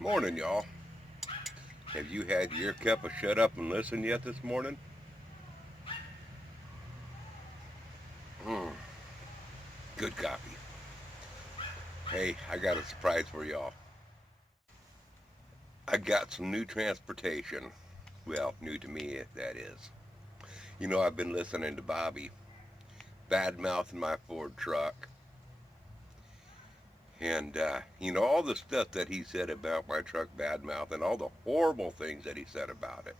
Morning, y'all. Have you had your cup of shut up and listen yet this morning? Mm, good coffee. Hey, I got a surprise for y'all. I got some new transportation. Well, new to me, that is. I've been listening to Bobby bad mouthing my Ford truck. And, all the stuff that he said about my truck bad mouth and all the horrible things that he said about it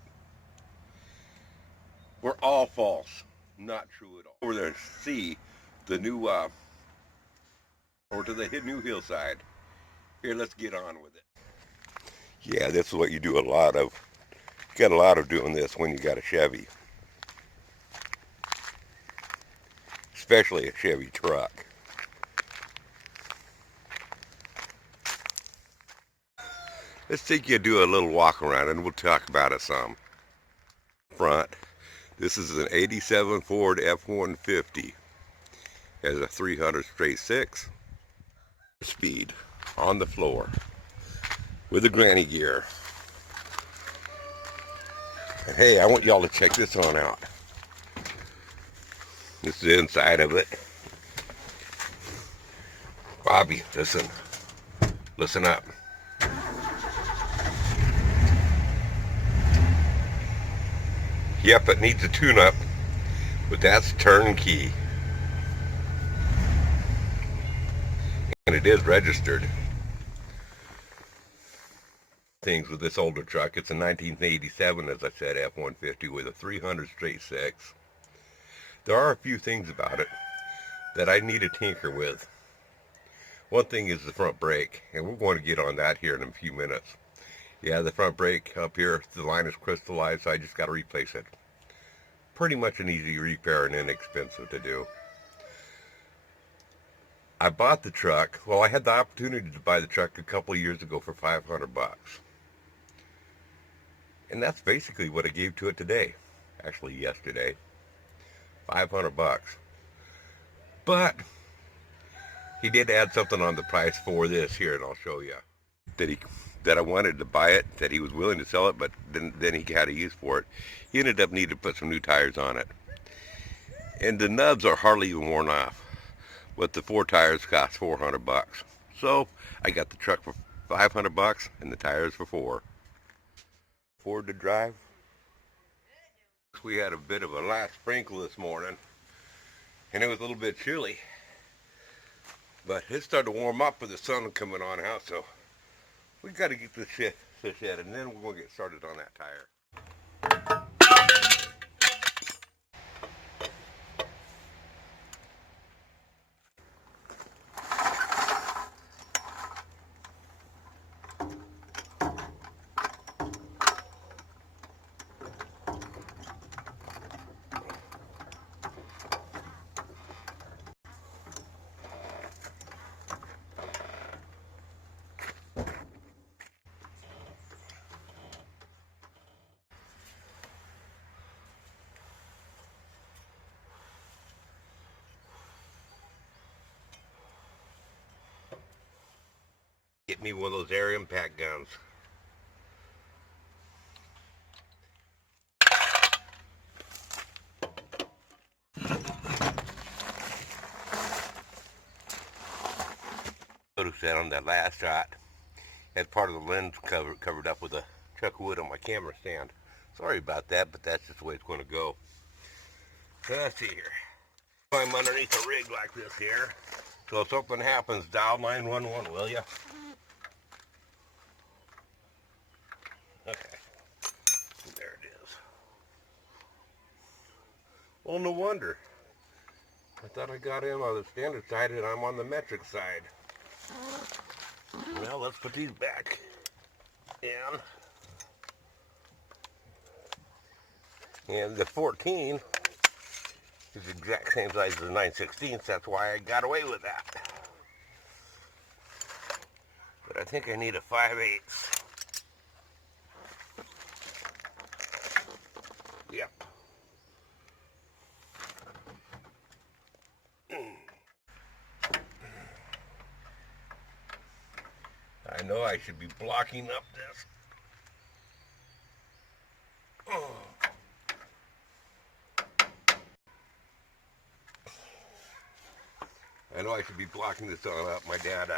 were all false. Not true at all. Over there to see the new, or to the new hillside. Here, let's get on with it. Yeah, this is what you do a lot of. You got a lot of doing this when you got a Chevy, especially a Chevy truck. Let's take you do a little walk around and we'll talk about it some. Front, this is an 87 Ford F-150. Has a 300 straight six. Speed on the floor with a granny gear. And hey, I want y'all to check this one out. This is the inside of it. Bobby, listen up. Yep, it needs a tune-up, but that's turnkey. And it is registered. Things with this older truck. It's a 1987, as I said, F-150 with a 300 straight six. There are a few things about it that I need to tinker with. One thing is the front brake, and we're going to get on that here in a few minutes. Yeah, the front brake up here, the line is crystallized, so I just got to replace it. Pretty much an easy repair and inexpensive to do. I bought the truck. Well, I had the opportunity to buy the truck a couple of years ago for 500 bucks. And that's basically what I gave to it today. Actually, yesterday. 500 bucks. But he did add something on the price for this here, and I'll show you. That I wanted to buy it, that he was willing to sell it, but then he had a use for it. He ended up needing to put some new tires on it. And the nubs are hardly even worn off. But the four tires cost 400 bucks. So I got the truck for 500 bucks and the tires for $4. Ford to drive. We had a bit of a light sprinkle this morning, and it was a little bit chilly. But it started to warm up with the sun coming on out, so we got to get this shit and then we're going to get started on that tire. Get me one of those air impact guns. Notice that on that last shot, had part of the lens covered up with a chunk of wood on my camera stand. Sorry about that, but that's just the way it's going to go. So let's see here. I'm underneath a rig like this here. So if something happens, dial 911, will ya? Okay. There it is. Well, no wonder. I thought I got in on the standard side and I'm on the metric side. Well, let's put these back in. And the 14 is the exact same size as the 9/16. That's why I got away with that. But I think I need a 5/8. Yep. I know I should be blocking up this. Oh. I know I should be blocking this all up. My dad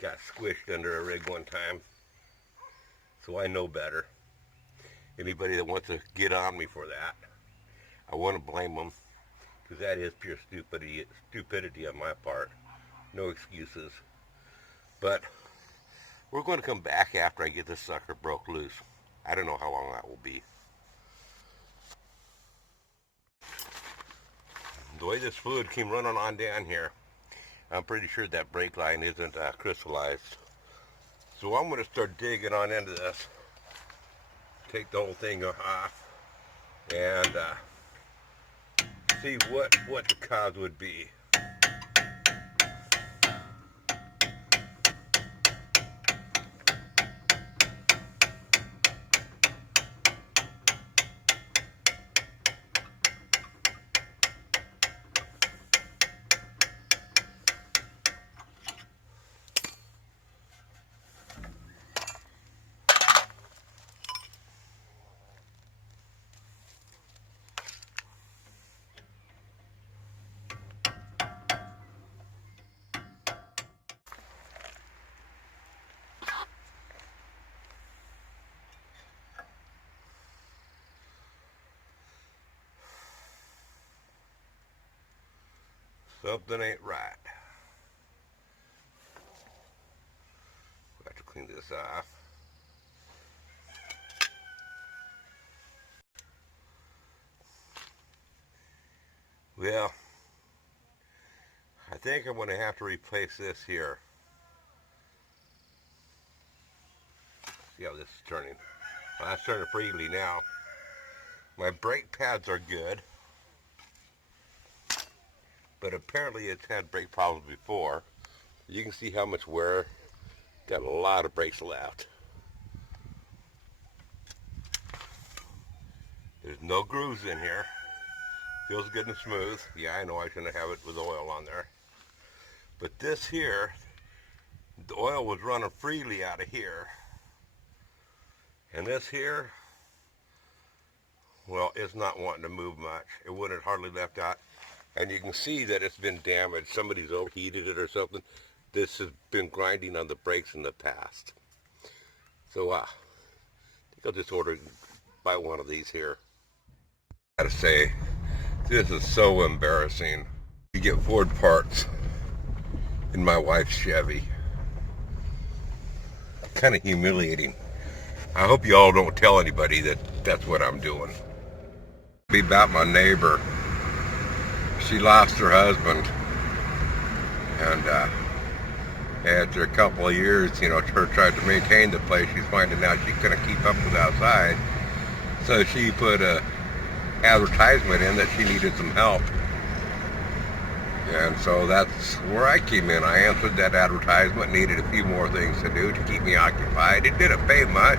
got squished under a rig one time, so I know better. Anybody that wants to get on me for that, I want to blame them, because that is pure stupidity on my part. No excuses. But we're going to come back after I get this sucker broke loose. I don't know how long that will be. The way this fluid came running on down here, I'm pretty sure that brake line isn't crystallized. So I'm going to start digging on into this, take the whole thing off, and see what the cause would be. Something ain't right. Got to clean this off. Well, I think I'm going to have to replace this here. See how this is turning. Well, that's turning freely now. My brake pads are good, but apparently it's had brake problems before. You can see how much wear. Got a lot of brakes left. There's no grooves in here. Feels good and smooth. Yeah, I know I shouldn't have it with oil on there. But this here, the oil was running freely out of here. And this here, well, it's not wanting to move much. It wouldn't have hardly left out. And you can see that it's been damaged. Somebody's overheated it or something. This has been grinding on the brakes in the past. So I think I'll just buy one of these here. I gotta say, this is so embarrassing. You get Ford parts in my wife's Chevy. Kind of humiliating. I hope you all don't tell anybody that that's what I'm doing. Be about my neighbor. She lost her husband, and after a couple of years, you know, her trying to maintain the place, she's finding out she couldn't keep up with outside. So she put a advertisement in that she needed some help. And so that's where I came in. I answered that advertisement, needed a few more things to do to keep me occupied. It didn't pay much.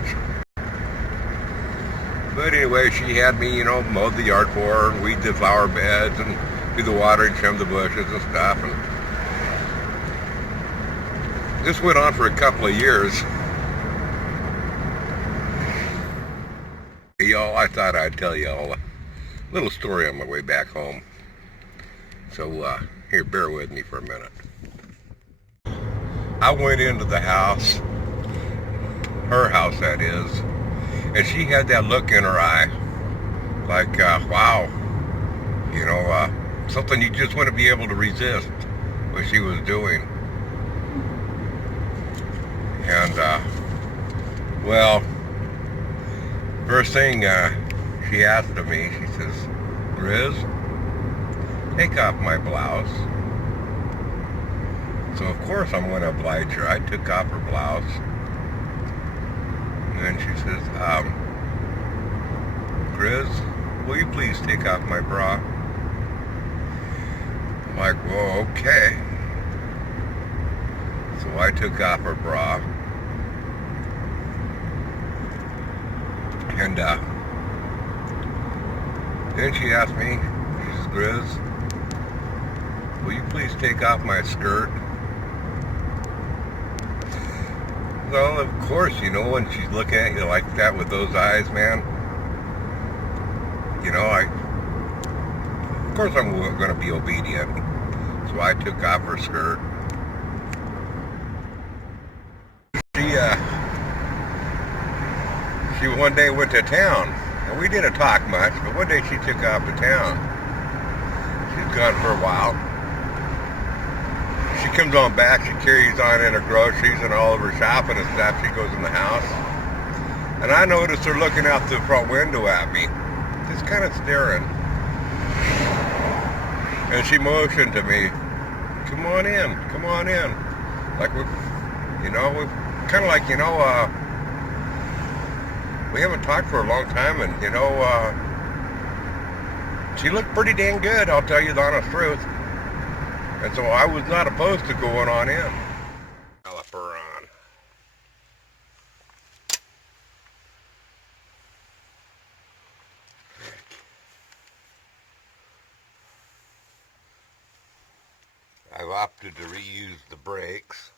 But anyway, she had me, you know, mow the yard for her and weed the flower beds and do the watering, trim the bushes and stuff. And this went on for a couple of years. Y'all, I thought I'd tell y'all a little story on my way back home. So here, bear with me for a minute. I went into the house, her house that is, and she had that look in her eye, like, wow, you know, something you just wouldn't be able to resist what she was doing. And, well, first thing she asked of me, she says, Grizz, take off my blouse. So of course I'm going to oblige her. I took off her blouse. And then she says, Grizz, will you please take off my bra? I'm like, well, okay. So I took off her bra. And then she asked me, she says, Grizz, will you please take off my skirt? Well, of course, you know, when she's looking at you like that with those eyes, man, you know, of course I'm going to be obedient. So I took off her skirt. She, she one day went to town, and we didn't talk much, but one day she took off to town. She's gone for a while. She comes on back, she carries on in her groceries and all of her shopping and stuff. She goes in the house. And I noticed her looking out the front window at me, just kind of staring. And she motioned to me, come on in, come on in. Like, you know, kind of like, you know, we haven't talked for a long time, and, you know, she looked pretty dang good, I'll tell you the honest truth. And so I was not opposed to going on in. Caliper on. I've opted to reuse the brakes.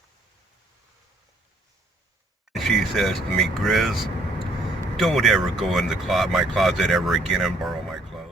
She says to me, Grizz, don't ever go in my closet ever again and borrow my clothes.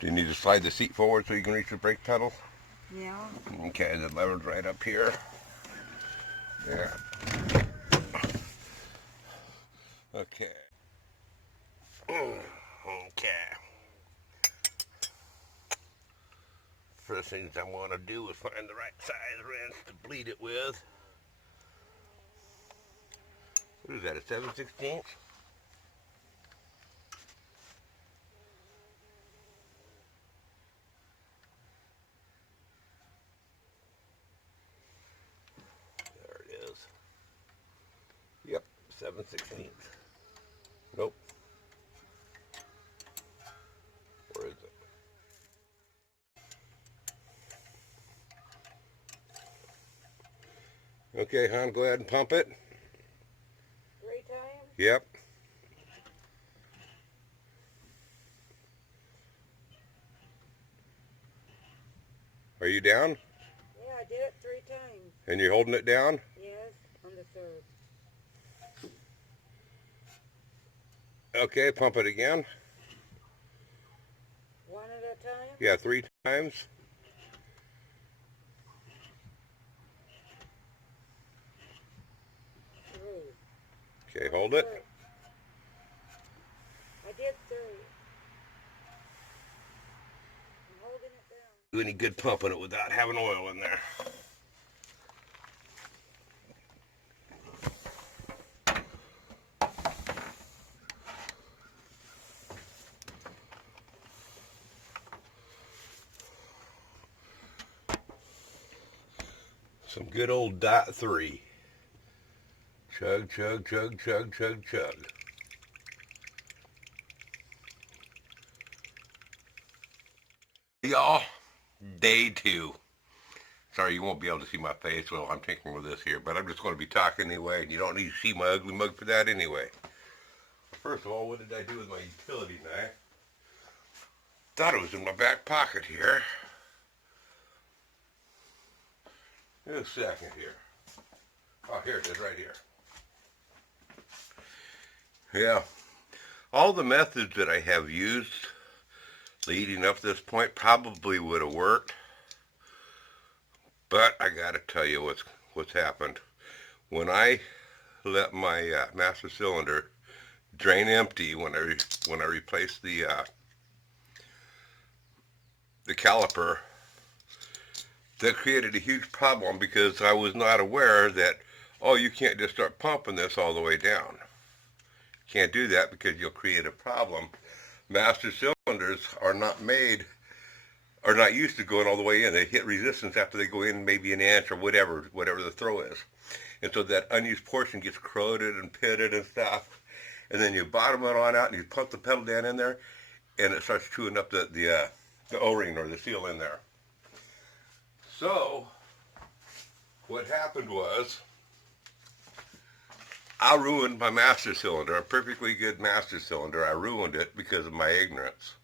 Do you need to slide the seat forward so you can reach the brake pedal? Yeah. Okay, the lever's right up here. Yeah. Okay. Okay. First things I want to do is find the right size wrench to bleed it with. What is that, a 7/16? There it is. Yep, 7/16. Nope. Where is it? Okay, hon, go ahead and pump it. 3 times? Yep. Are you down? Yeah, I did it 3 times. And you're holding it down? Yes, on the 3rd. Okay, pump it again. 1 at a time? Yeah, 3 times. Okay, hold it. I did 3. I'm holding it down. Do any good pumping it without having oil in there. Some good old .3. Chug, chug, chug, chug, chug, chug. Y'all, day 2. Sorry, you won't be able to see my face while I'm tinkering with this here, but I'm just going to be talking anyway, and you don't need to see my ugly mug for that anyway. First of all, what did I do with my utility knife? Thought it was in my back pocket here. Just a second here. Oh, here it is, right here. Yeah, all the methods that I have used leading up to this point probably would have worked, but I gotta tell you what's happened. When I let my master cylinder drain empty when I replaced the caliper, that created a huge problem because I was not aware that, oh, you can't just start pumping this all the way down. Can't do that because you'll create a problem. Master cylinders are not used to going all the way in. They hit resistance after they go in maybe an inch or whatever the throw is. And so that unused portion gets corroded and pitted and stuff. And then you bottom it on out and you pump the pedal down in there and it starts chewing up the O-ring or the seal in there. So what happened was I ruined my master cylinder, a perfectly good master cylinder. I ruined it because of my ignorance.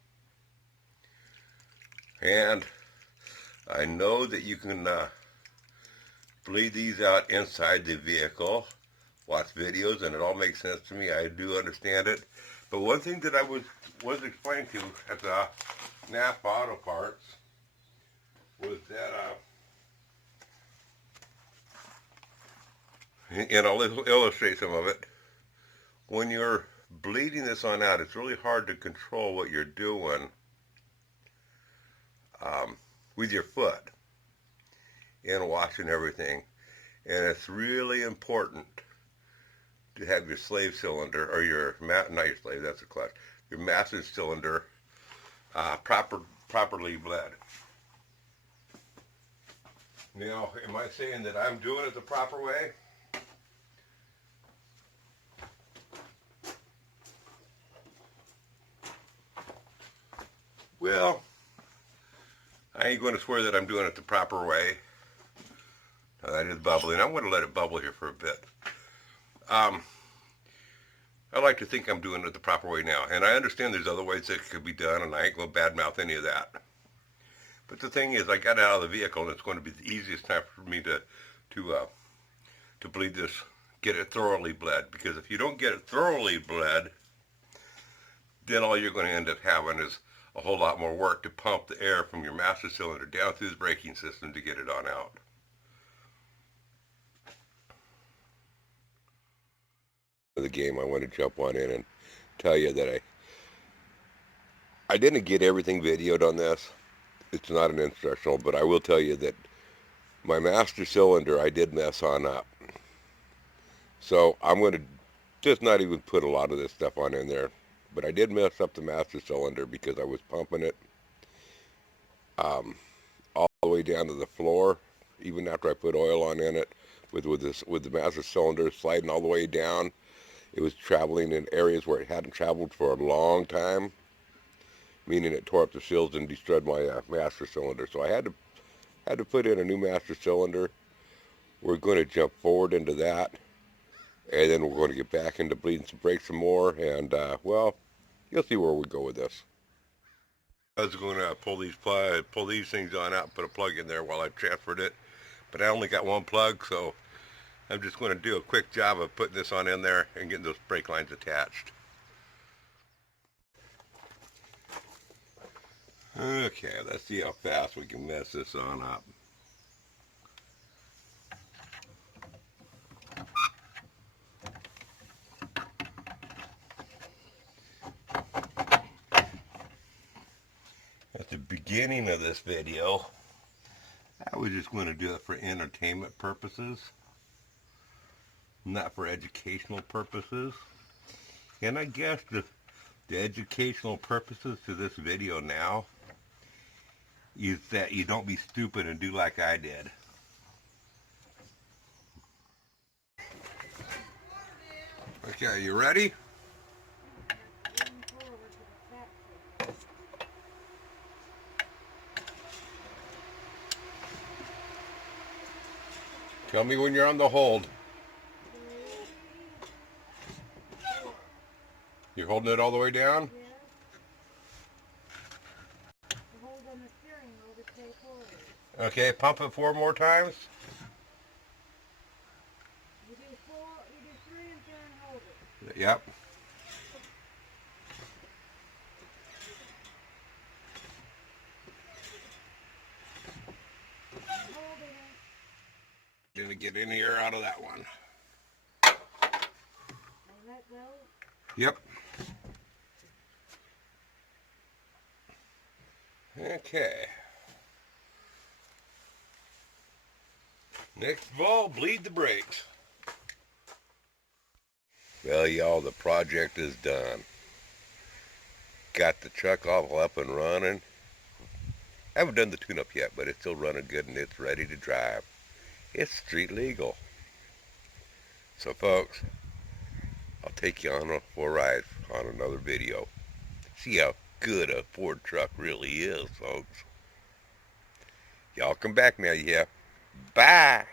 And I know that you can bleed these out inside the vehicle, watch videos, and it all makes sense to me. I do understand it. But one thing that I was explained to at the Napa Auto Parts was that, and I'll illustrate some of it. When you're bleeding this on out, it's really hard to control what you're doing with your foot and washing everything. And it's really important to have your slave cylinder, or not your slave, that's a clutch, your master cylinder properly bled. Now, am I saying that I'm doing it the proper way? Well, I ain't going to swear that I'm doing it the proper way. That is bubbling. I'm going to let it bubble here for a bit. I like to think I'm doing it the proper way now. And I understand there's other ways that it could be done, and I ain't going to badmouth any of that. But the thing is, I got out of the vehicle, and it's going to be the easiest time for me to bleed this, get it thoroughly bled. Because if you don't get it thoroughly bled, then all you're going to end up having is a whole lot more work to pump the air from your master cylinder down through the braking system to get it on out. The game, I want to jump on in and tell you that I didn't get everything videoed on this. It's not an instructional, but I will tell you that my master cylinder I did mess on up. So I'm going to just not even put a lot of this stuff on in there. But I did mess up the master cylinder because I was pumping it all the way down to the floor, even after I put oil on in it, with the master cylinder sliding all the way down. It was traveling in areas where it hadn't traveled for a long time, meaning it tore up the seals and destroyed my master cylinder. So I had to put in a new master cylinder. We're going to jump forward into that, and then we're going to get back into bleeding some brakes some more, and well, you'll see where we go with this. I was going to pull these things on out and put a plug in there while I transferred it, but I only got one plug, so I'm just going to do a quick job of putting this on in there and getting those brake lines attached. Okay, let's see how fast we can mess this on up. At the beginning of this video, I was just going to do it for entertainment purposes, not for educational purposes. And I guess the educational purposes to this video now is that you don't be stupid and do like I did. Okay, you ready? Tell me when you're on the hold. You're holding it all the way down? Yeah. Hold on the steering wheel to stay forward. Okay, pump it 4 more times. You do 3 and then hold it. Yep. Holding it. Gonna get any air out of that one. Yep. Okay. Next of all, bleed the brakes. Well, y'all, the project is done. Got the truck all up and running. I haven't done the tune-up yet, but it's still running good and it's ready to drive. It's street legal. So, folks, I'll take you on for a ride on another video. See how good a Ford truck really is, folks. Y'all come back now, yeah. Bye.